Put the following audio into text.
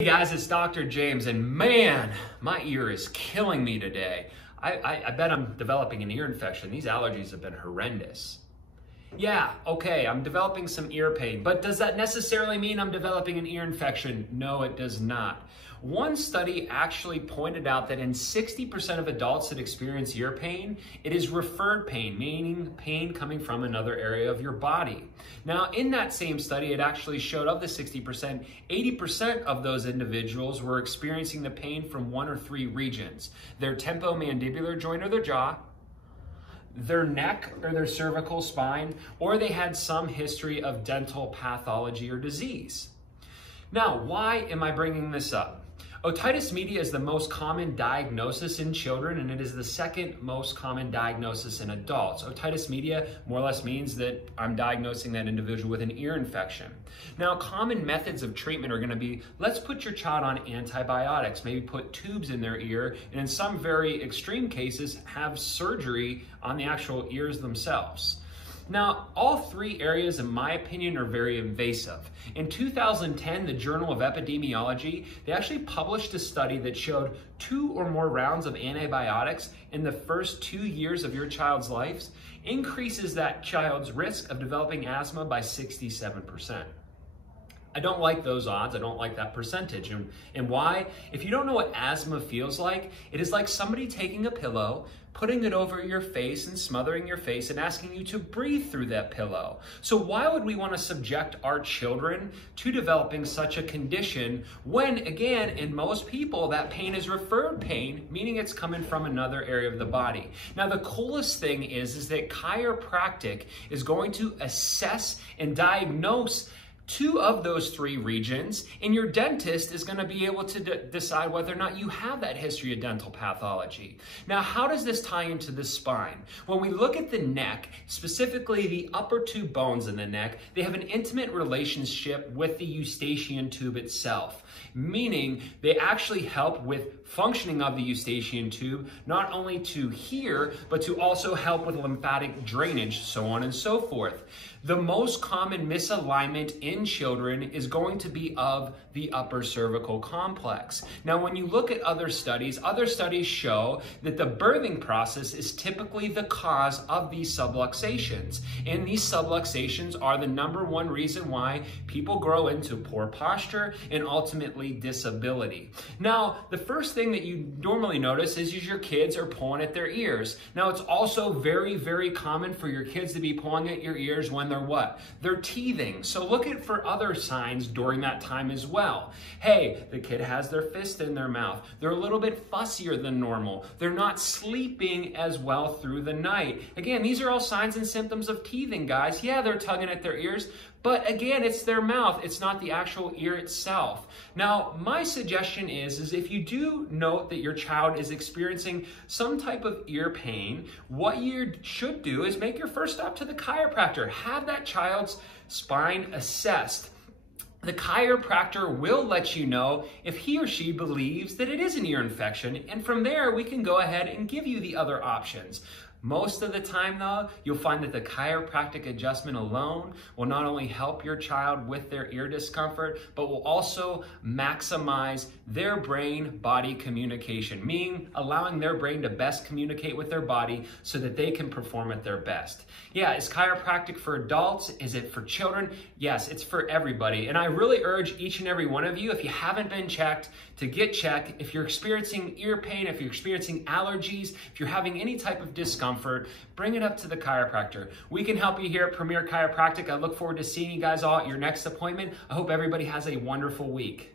Hey guys, it's Dr. James, and man, my ear is killing me today. I bet I'm developing an ear infection. These allergies have been horrendous. Yeah, okay, I'm developing some ear pain, but does that necessarily mean I'm developing an ear infection? No, it does not. One study actually pointed out that in 60% of adults that experience ear pain, it is referred pain, meaning pain coming from another area of your body. Now, in that same study, it actually showed of the 60%, 80% of those individuals were experiencing the pain from one or three regions: their temporomandibular joint or their jaw, their neck or their cervical spine, or they had some history of dental pathology or disease. Now, why am I bringing this up? Otitis media is the most common diagnosis in children, and it is the second most common diagnosis in adults. Otitis media more or less means that I'm diagnosing that individual with an ear infection. Now, common methods of treatment are going to be, let's put your child on antibiotics, maybe put tubes in their ear, and in some very extreme cases, have surgery on the actual ears themselves. Now, all three areas, in my opinion, are very invasive. In 2010, the Journal of Epidemiology, they actually published a study that showed 2 or more rounds of antibiotics in the first 2 years of your child's life increases that child's risk of developing asthma by 67%. I don't like those odds. I don't like that percentage. And why? If you don't know what asthma feels like, it is like somebody taking a pillow, putting it over your face and smothering your face and asking you to breathe through that pillow. So why would we want to subject our children to developing such a condition when, again, in most people, that pain is referred pain, meaning it's coming from another area of the body. Now, the coolest thing is that chiropractic is going to assess and diagnose 2 of those 3 regions, and your dentist is going to be able to decide whether or not you have that history of dental pathology. Now, how does this tie into the spine? When we look at the neck, specifically the upper 2 bones in the neck, they have an intimate relationship with the eustachian tube itself, meaning they actually help with functioning of the eustachian tube, not only to hear, but to also help with lymphatic drainage, so on and so forth. The most common misalignment in children is going to be of the upper cervical complex. Now, when you look at other studies show that the birthing process is typically the cause of these subluxations. And these subluxations are the #1 reason why people grow into poor posture and ultimately disability. Now, the first thing that you normally notice is your kids are pulling at their ears. Now, it's also very, very common for your kids to be pulling at your ears when they're what? They're teething. So look at for other signs during that time as well. Hey, the kid has their fist in their mouth. They're a little bit fussier than normal. They're not sleeping as well through the night. Again, these are all signs and symptoms of teething, guys. Yeah, they're tugging at their ears, but again, it's their mouth. It's not the actual ear itself. Now, my suggestion is if you do note that your child is experiencing some type of ear pain, what you should do is make your first stop to the chiropractor. Have that child's spine assessed. The chiropractor will let you know if he or she believes that it is an ear infection, and from there we can go ahead and give you the other options. Most of the time, though, you'll find that the chiropractic adjustment alone will not only help your child with their ear discomfort, but will also maximize their brain-body communication, meaning allowing their brain to best communicate with their body so that they can perform at their best. Yeah, is chiropractic for adults? Is it for children? Yes, it's for everybody. And I really urge each and every one of you, if you haven't been checked, to get checked. If you're experiencing ear pain, if you're experiencing allergies, if you're having any type of discomfort, bring it up to the chiropractor. We can help you here at Premier Chiropractic. I look forward to seeing you guys all at your next appointment. I hope everybody has a wonderful week.